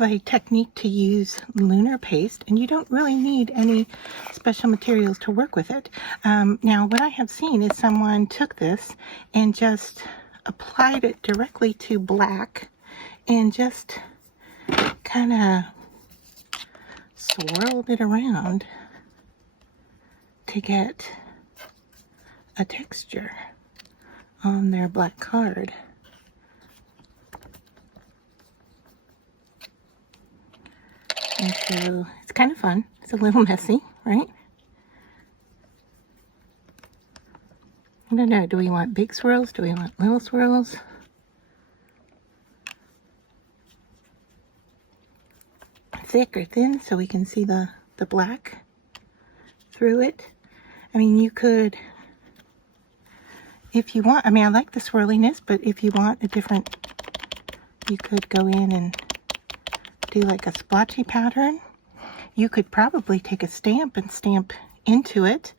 have a technique to use Lunar paste, and you don't really need any special materials to work with it. Now, what I have seen is someone took this and just applied it directly to black and just kind of swirled it around to get a texture on their black card. And so it's kind of fun. It's a little messy, right? I don't know. Do we want big swirls? Do we want little swirls? Thick or thin so we can see the black through it. I mean, you could, if you want, I mean, I like the swirliness, but if you want a different, you could go in and do like a splotchy pattern. You could probably take a stamp and stamp into it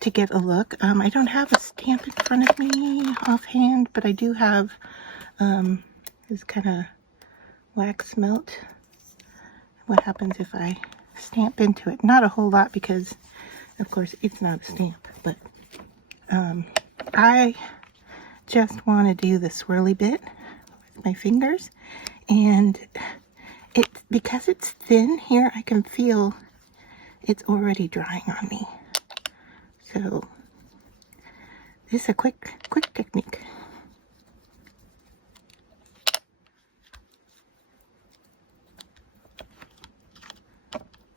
to get a look. I don't have a stamp in front of me offhand, but I do have this kind of wax melt. What happens if I stamp into it? Not a whole lot because, of course, it's not a stamp, but I just want to do the swirly bit with my fingers, and because it's thin here, I can feel it's already drying on me. So this is a quick technique.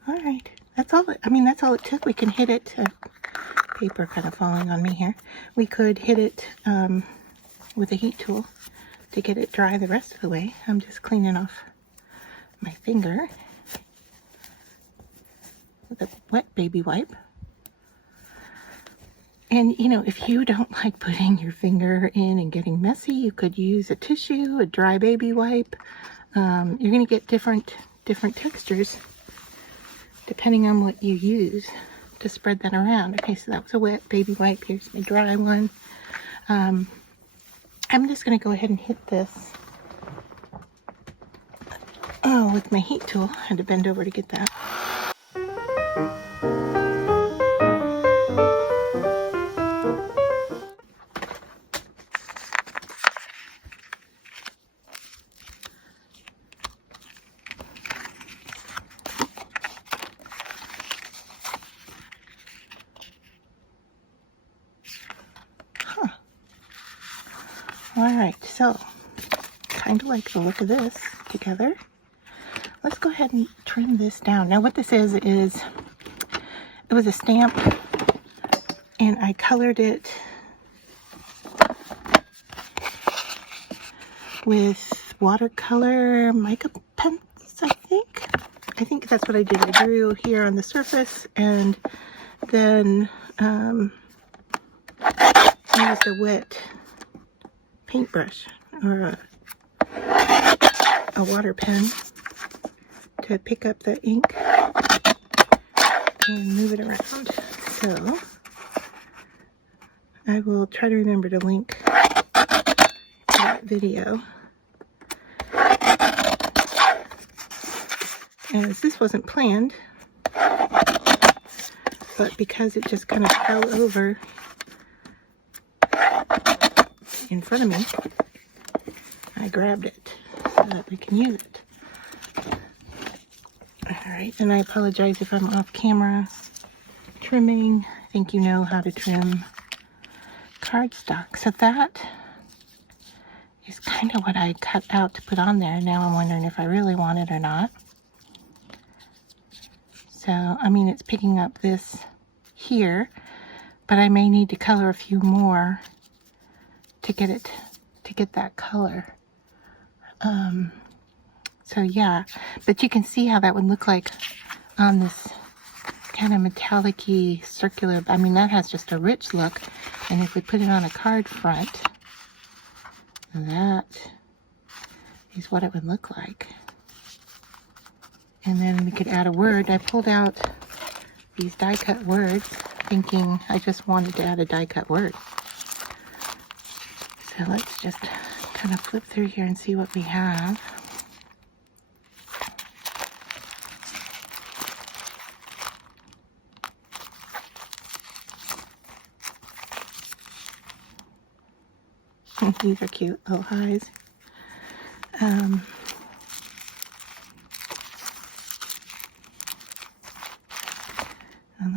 All right, that's all. That's all it took. We can hit it. Paper kind of falling on me here. We could hit it with a heat tool to get it dry the rest of the way. I'm just cleaning off my finger with a wet baby wipe. And you know, if you don't like putting your finger in and getting messy, you could use a tissue, a dry baby wipe. You're going to get different textures depending on what you use to spread that around. Okay, so that was a wet baby wipe. Here's my dry one. I'm just going to go ahead and hit this with my heat tool. I had to bend over to get that. Alright, so kind of like the look of this together. Let's go ahead and trim this down. Now what this is it was a stamp, and I colored it with watercolor mica pens, I think that's what I did. I drew here on the surface and then used a wet paintbrush or a water pen to pick up the ink and move it around. So I will try to remember to link that video. As this wasn't planned, but because it just kind of fell over in front of me, I grabbed it so that we can use it. Alright, and I apologize if I'm off camera trimming. I think you know how to trim cardstock. So that is kind of what I cut out to put on there. Now I'm wondering if I really want it or not. So, I mean, it's picking up this here, but I may need to color a few more to get that color. So yeah, but you can see how that would look like on this kind of metallic-y circular. I mean, that has just a rich look, and if we put it on a card front, that is what it would look like. And then we could add a word. I pulled out these die cut words thinking I just wanted to add a die cut word. So let's just kind of flip through here and see what we have. These are cute little highs. And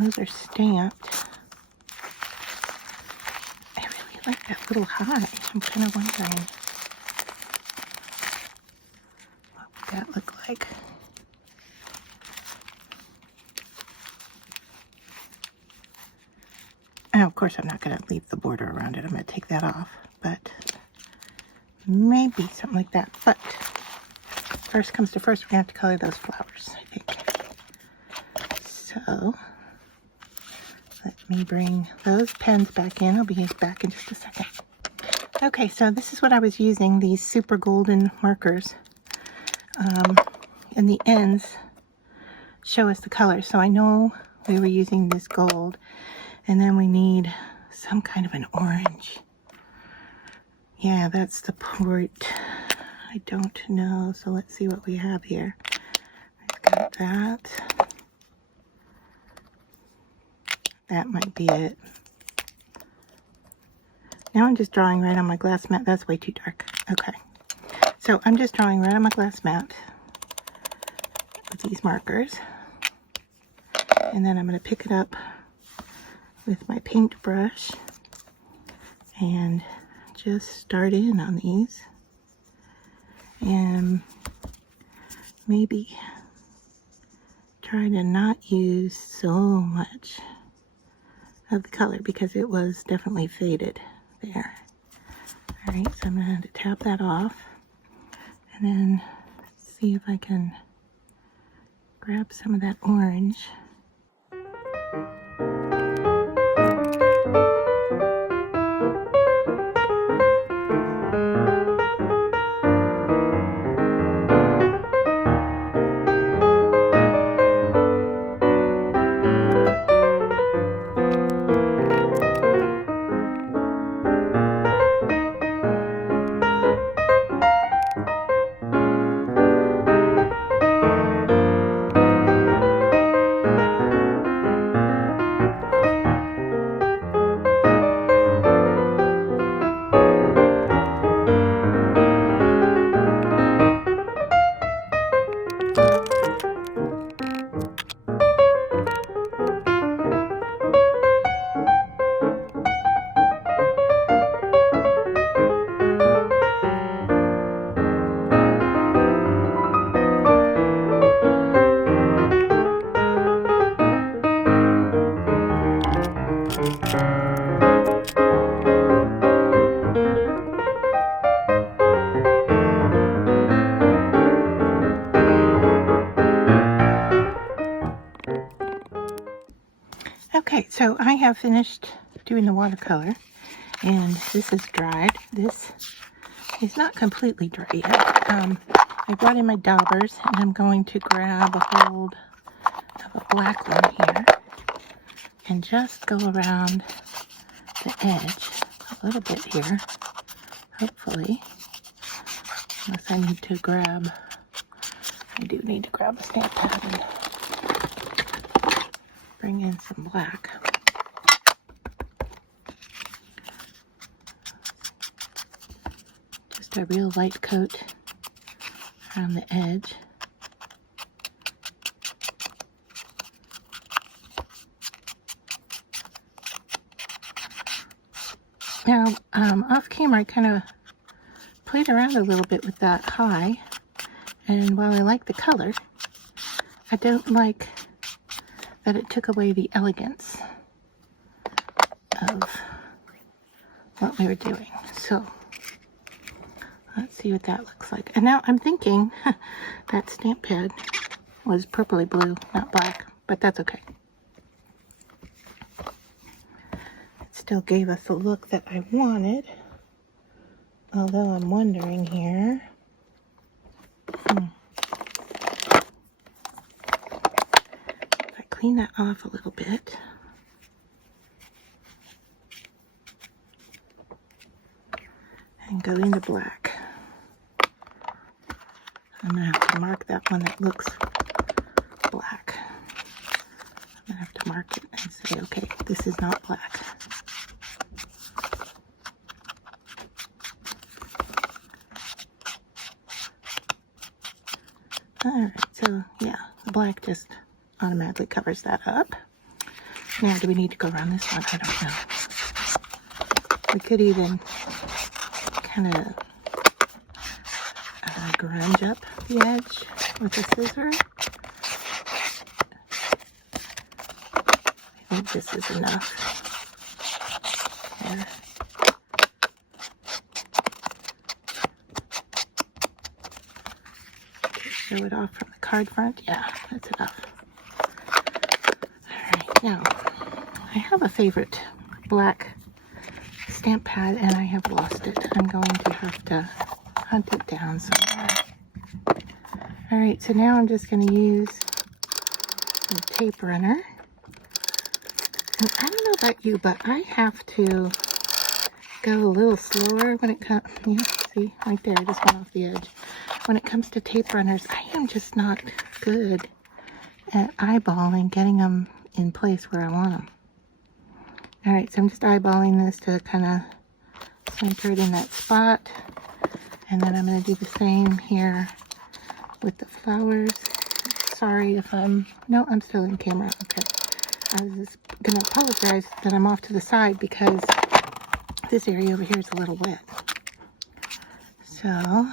those are stamped. I really like that little high. I'm kind of wondering what would that look like. And of course I'm not going to leave the border around it. I'm going to take that off, but maybe something like that. But first comes to first, we're going to have to color those flowers, I think. So let me bring those pens back in. I'll be back in just a second. Okay, so this is what I was using, these super golden markers. And the ends show us the colors. So I know we were using this gold. And then we need some kind of an orange. Yeah, that's the part. I don't know. So let's see what we have here. We've got that. That might be it. Now I'm just drawing right on my glass mat. That's way too dark. Okay. So I'm just drawing right on my glass mat with these markers. And then I'm going to pick it up with my paintbrush and just start in on these, and maybe try to not use so much of the color because it was definitely faded there. All right, so I'm going to have to tap that off and then see if I can grab some of that orange. Okay, so I have finished doing the watercolor, and this is dried. This is not completely dry yet. I brought in my daubers, and I'm going to grab a hold of a black one here and just go around the edge a little bit here, hopefully, unless I need to grab, I do need to grab a stamp pad and bring in some black. Just a real light coat around the edge. Now, off camera, I kind of played around a little bit with that high, and while I like the color, I don't like that it took away the elegance of what we were doing. So let's see what that looks like. And now I'm thinking that stamp pad was purpley blue, not black, but that's okay. It still gave us the look that I wanted, although I'm wondering here. Clean that off a little bit. And go into black. I'm going to have to mark that one that looks black. I'm going to have to mark it and say, okay, this is not black. Alright, so yeah, the black just automatically covers that up. Now, do we need to go around this one? I don't know. We could even kind of grunge up the edge with a scissor. I think this is enough. There. Show it off from the card front. Yeah, that's enough. Alright, now I have a favorite black stamp pad and I have lost it. I'm going to have to hunt it down somewhere. Alright, so now I'm just going to use a tape runner. And I don't know about you, but I have to go a little slower when it comes, yeah, see, right there, I just went off the edge. When it comes to tape runners, I am just not good at eyeballing, getting them in place where I want them. Alright, so I'm just eyeballing this to kind of center it in that spot. And then I'm going to do the same here with the flowers. Sorry if I'm still in camera. Okay. I was just going to apologize that I'm off to the side because this area over here is a little wet. So,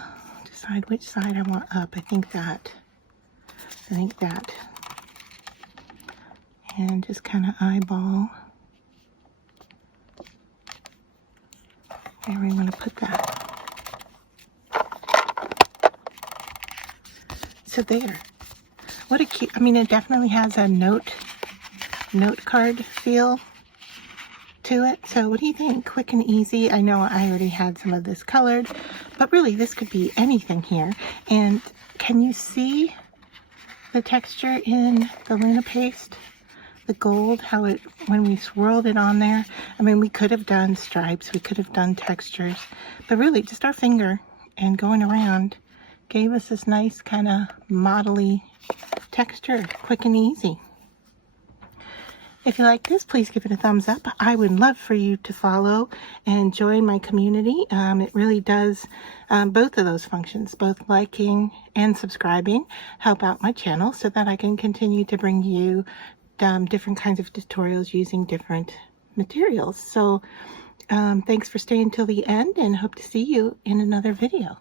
decide which side I want up. I think that. And just kind of eyeball where we want to put that. So there. What a cute, I mean, it definitely has a note card feel to it. So what do you think? Quick and easy. I know I already had some of this colored, but really this could be anything here. And can you see the texture in the Luna paste? The gold, how it, when we swirled it on there, I mean, we could have done stripes, we could have done textures, but really just our finger and going around gave us this nice kind of modelly texture, quick and easy. If you like this, please give it a thumbs up. I would love for you to follow and join my community. It really does both of those functions, both liking and subscribing, help out my channel so that I can continue to bring you different kinds of tutorials using different materials. So thanks for staying till the end and hope to see you in another video.